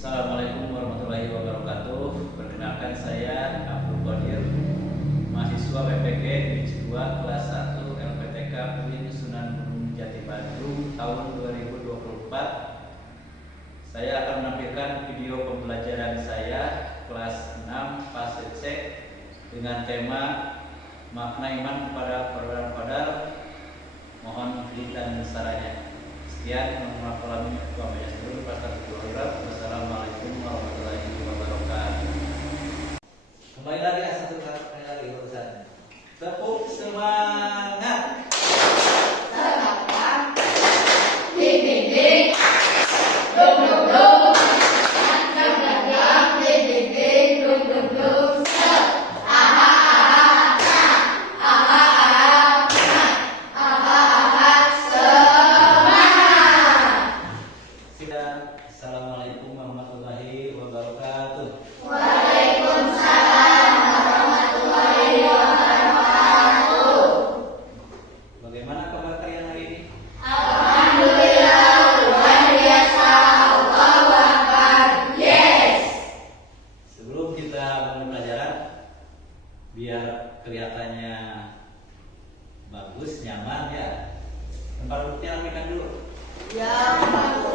Assalamualaikum warahmatullahi wabarakatuh. Perkenalkan saya Abdul Qadir, mahasiswa PPG Divisi 2 kelas 1 LPTK UIN Sunan Gunung Jati Bandung tahun 2024. Saya akan menampilkan video pembelajaran saya kelas 6 fase C dengan tema makna iman kepada qadar. Mohon kredit dan sarannya. Sekian, wassalamualaikum warahmatullahi wabarakatuh. Kembali lagi satu kali lagi urusannya. Tepuk semangat. Semangat. Ding ding ding. Dum dum dum. Dang dang dang. Ding ding ding. Dum dum dum. Assalamualaikum warahmatullahi wabarakatuh. Waalaikumsalam warahmatullahi wabarakatuh. Bagaimana kabar kalian hari ini? Alhamdulillah, luar biasa. Allahu Akbar. Yes. Sebelum kita mulai pelajaran, biar kelihatannya bagus, nyaman ya. Tempat duduknya rapikan dulu. Ya, Pak.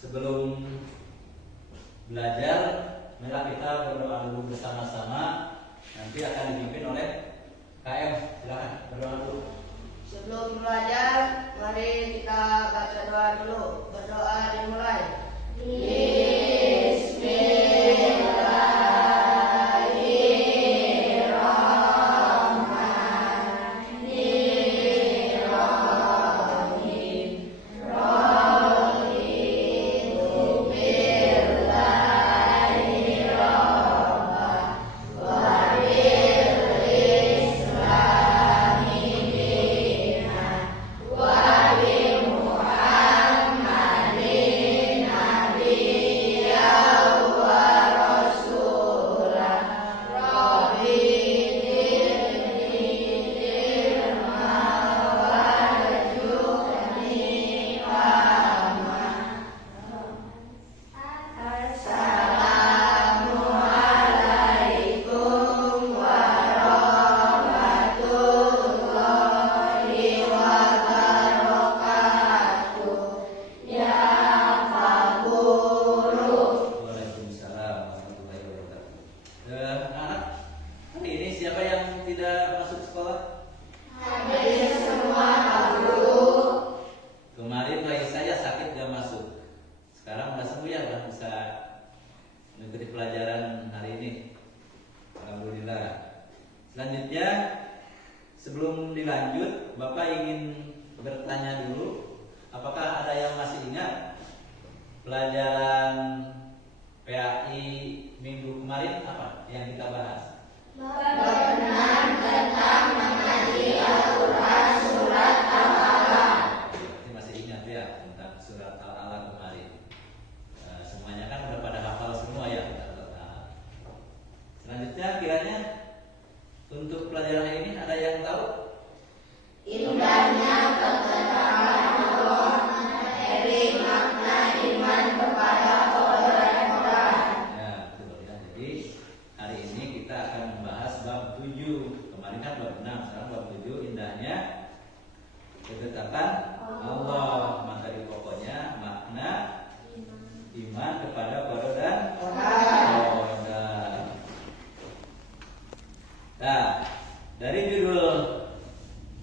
Sebelum belajar, marilah kita berdoa dulu bersama-sama. Nanti akan dipimpin oleh KM. Silakan berdoa dulu. Sebelum belajar, mari kita baca doa dulu. Berdoa dimulai. Waalaikumsalam warahmatullahi wabarakatuh. Anak, hari ini siapa yang tidak masuk sekolah? Hadir semua, Pak Guru. Kemarin bayi saya sakit gak masuk. Sekarang udah sembuh ya, udah bisa mengikuti pelajaran hari ini. Alhamdulillah. Selanjutnya, sebelum dilanjut, Bapak ingin bertanya dulu, apakah ada yang masih ingat pelajaran PAI minggu kemarin apa yang kita bahas? Berkenan tentang mengaji Al-Quran surat Al-Alaq. Berarti masih ingat ya tentang surat Al-Alaq kemarin. Semuanya kan udah pada hafal semua ya. Selanjutnya kiranya untuk pelajaran ini ada yang tahu? Indahnya ketenangan Allah, materi makna iman kepada qadar. Ya, betul ya. Jadi hari ini kita akan membahas bab 7. Kemarin kan bab 6, sekarang bab 7 indahnya ketetapan Allah. Materi pokoknya makna iman kepada qadar dan qadar. Nah, dari judul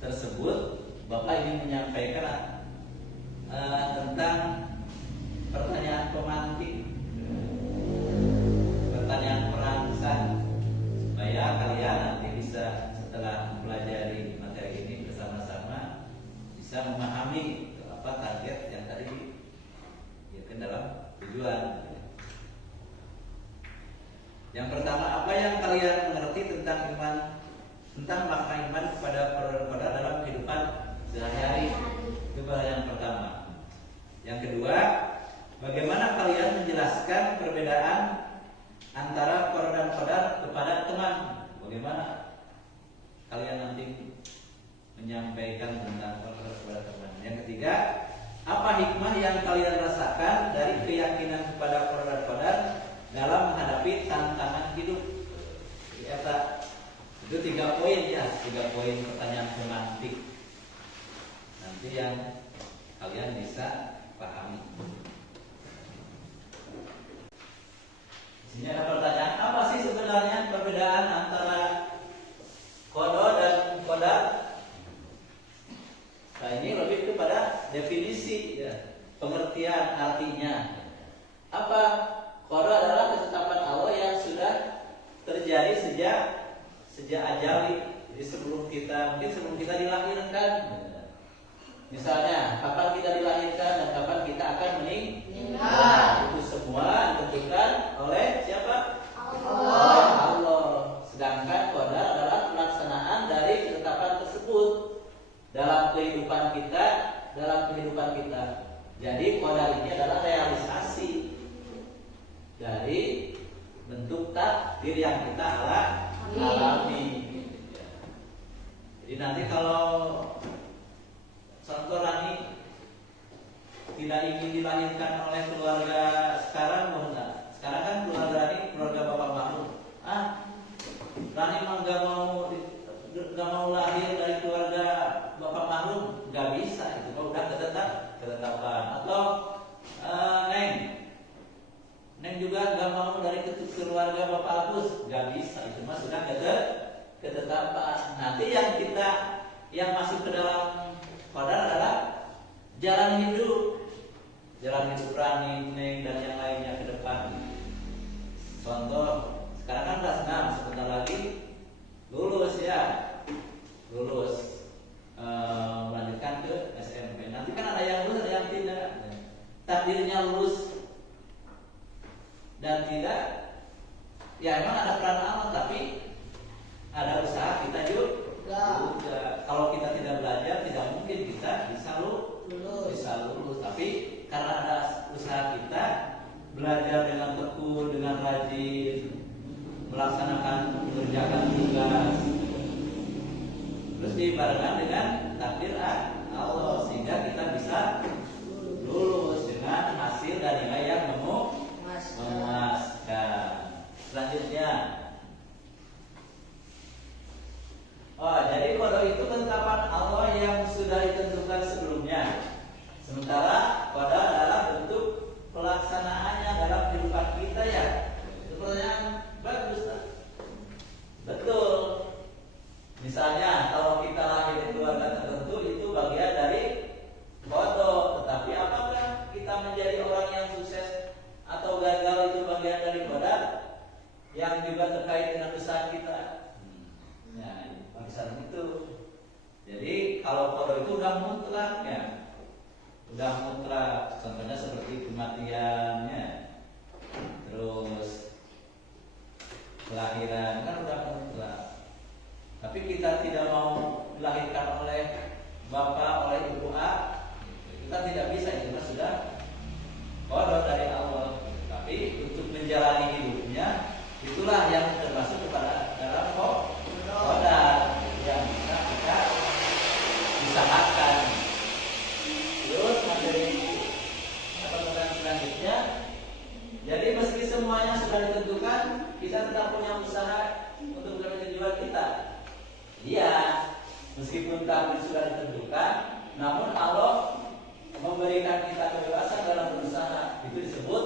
tersebut Bapak ingin menyampaikan tentang pertanyaan pemantik, pertanyaan perangsang, supaya kalian nanti bisa setelah mempelajari materi ini bersama-sama bisa memahami apa target yang tadi diajarkan dalam tujuan. Yang pertama, apa yang kalian mengerti tentang iman, tentang makna iman kepada qadar dalam kehidupan sehari-hari? Itu yang pertama. Yang kedua, bagaimana kalian menjelaskan perbedaan antara qadar dan qadar kepada teman? Bagaimana kalian menyampaikan tentang koda kepada teman. Yang ketiga, apa hikmah yang kalian rasakan dari keyakinan kepada koda dalam menghadapi tantangan hidup? Itu 3 poin ya, 3 poin pertanyaan semantik. Nanti yang kalian bisa pahami. Di sini ada pertanyaan, apa sih sebenarnya perbedaan antara kodo dan koda? Nah, ini lebih kepada definisi ya, pengertian artinya. Apa? Kodo adalah ketetapan Allah yang sudah terjadi sejak ajali. Jadi sebelum kita dilahirkan. Misalnya, kapan kita dilahirkan dan kapan kita akan meninggal. Itu semua ditentukan oleh siapa? Allah. Oleh Allah. Sedangkan qadar adalah pelaksanaan dari ketetapan tersebut dalam kehidupan kita. Jadi qadar ini adalah realisasi dari bentuk takdir yang kita alami. Jadi nanti kalau contoh Rani tidak ingin dilahirkan oleh keluarga sekarang, sekarang kan keluarga Rani keluarga Bapak Mahmud. Rani mah nggak mau lahir dari keluarga Bapak Mahmud, nggak bisa. Itu udah ketetapan. Atau Neng juga nggak mau dari keluarga Bapak Agus, nggak bisa. Itu mah sudah ketetapan. Nanti yang masuk ke dalam qadar adalah jalan hidup Rani, Neng dan yang lainnya ke depan. Contoh, sekarang kan kelas 6, sebentar lagi lulus melanjutkan ke SMP. Nanti kan ada yang lulus, ada yang tidak. Takdirnya lulus dan tidak, ya emang ada peran Allah, tapi ada usaha kita juga. Kalau kita tidak belajar, tidak mungkin kita bisa lulus. Tapi karena ada usaha kita, belajar dengan tekun, dengan rajin, mengerjakan tugas, terus dibarengan dengan takdir Allah, sehingga kita bisa lulus dengan hasil dan nilai yang memuaskan. Selanjutnya, jadi qada itu ketetapan Allah yang sudah ditentukan sebelumnya. Sementara qada adalah bentuk pelaksanaannya dalam kehidupan kita ya. Itu pertanyaan bagus tak? Betul. Misalnya kalau kita lahir di keluarga tertentu, itu bagian dari qada. Tetapi apakah kita menjadi orang yang sukses atau gagal itu bagian dari qada yang juga terkait dengan usaha kita? Nah, barisan itu. Jadi kalau qada itu udah mutlak ya. Contohnya seperti kematiannya, terus kelahiran kan udah mutlak. Tapi kita tidak mau dilahirkan oleh bapak, oleh ibu A, kita tidak bisa, itu sudah qada dari Allah. Tapi untuk menjalani hidupnya, itulah yang termasuk kepada dalam qada yang bisa kita usahakan. Terus materi pertanyaan selanjutnya, jadi meski semuanya sudah ditentukan, kita tetap punya usaha untuk mencapai tujuan kita. Iya, meskipun takdir sudah ditentukan, namun Allah memberikan kita kebebasan dalam berusaha. Itu disebut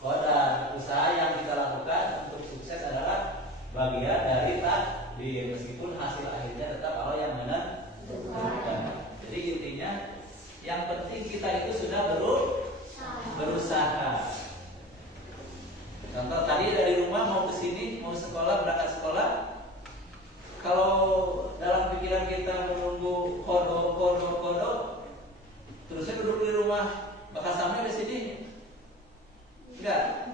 qada. Usaha yang kita lakukan untuk sukses adalah bagian dari takdir, meskipun hasil akhirnya tetap Allah yang menentukan. Jadi intinya, yang penting kita itu sudah berusaha. Contoh tadi dari rumah mau ke sini, mau sekolah, berangkat sekolah. Kalau dalam pikiran kita menunggu kodo, terusnya duduk di rumah, bakal sampai di sini? Enggak.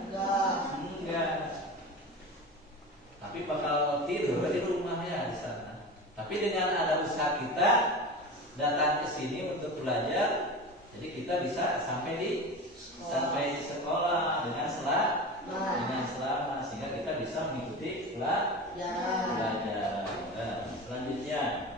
Tapi bakal tidur di rumahnya di sana. Tapi dengan ada usaha kita datang ke sini untuk belajar, jadi kita bisa sampai di sekolah dengan selamat, sehingga kita bisa mengikuti belajar. Selanjutnya,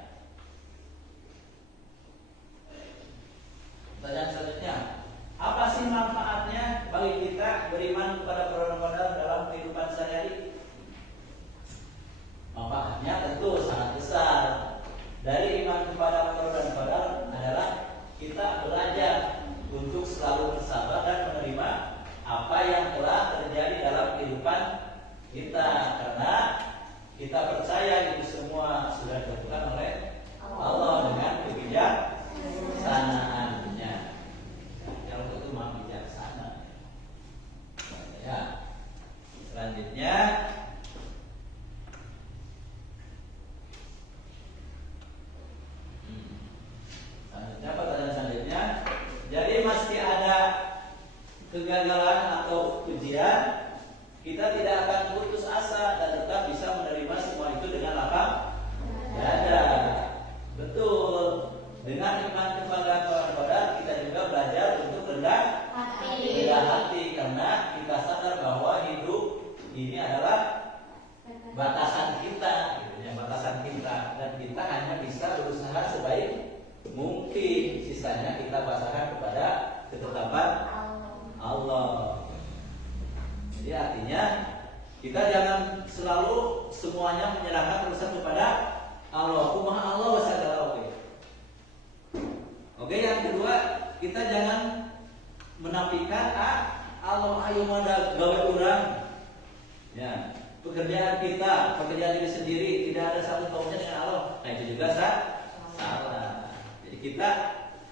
juga salah. Jadi kita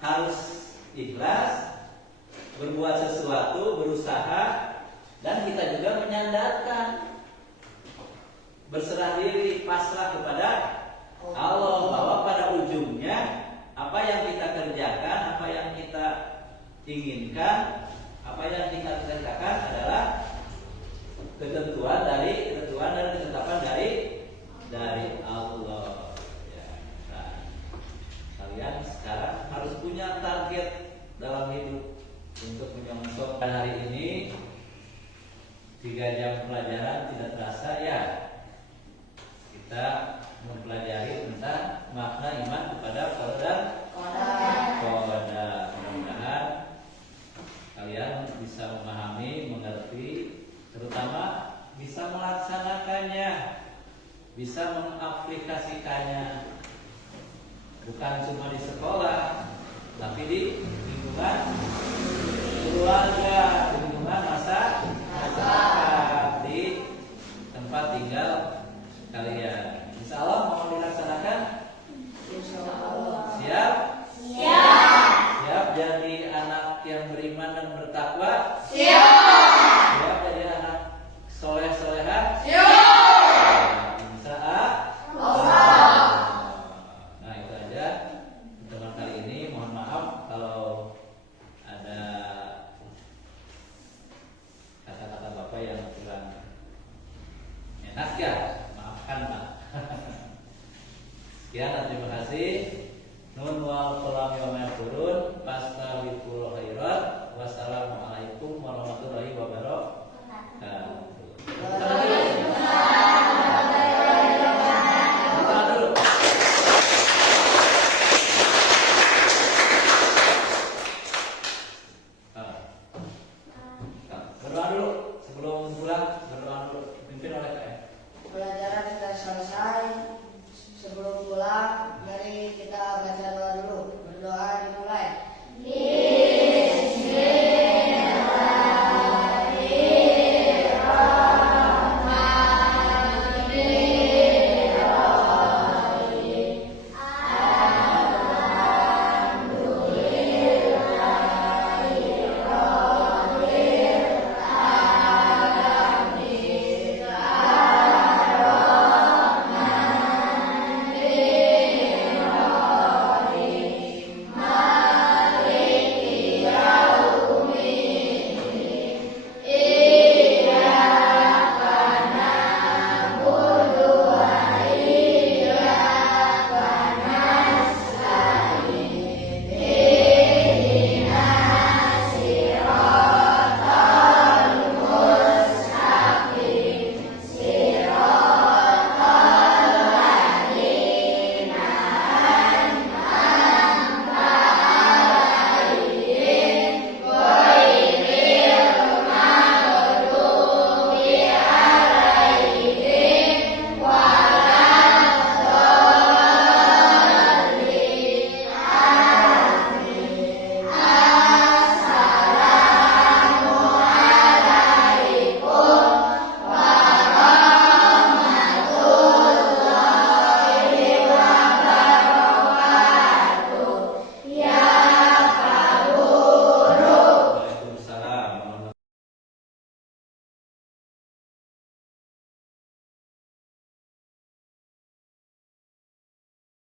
harus ikhlas berbuat sesuatu, berusaha, dan kita juga menyandarkan, berserah diri, pasrah kepada Allah, bahwa pada ujungnya apa yang kita kerjakan, apa yang kita inginkan, apa yang kita kerjakan adalah ketentuan dan ketetapan dari Allah. Ya, nah, kalian sekarang harus punya target dalam hidup untuk menyongsong. Hari ini 3 jam pelajaran tidak terasa ya. Kita mempelajari tentang makna iman kepada qadar. Mudah-mudahan kalian bisa memahami, mengerti, terutama bisa melaksanakannya, bisa mengaplikasikannya, bukan cuma di sekolah, tapi di lingkungan keluarga, di lingkungan masyarakat, di tempat tinggal kalian. Insya Allah mau dilaksanakan? Siap? Siap jadi anak yang beriman dan bertakwa? Siap jadi anak soleh-soleha? Insya Allah. Nah, itu aja teman kali ini. Mohon maaf kalau ada kata-kata Bapak yang kurang enak ya. Maafkan Pak. Sekian, terima kasih. Nun wal qalam wa ma yaqulun. Fastabiqul khairat. Wassalamualaikum warahmatullahi wabarakatuh.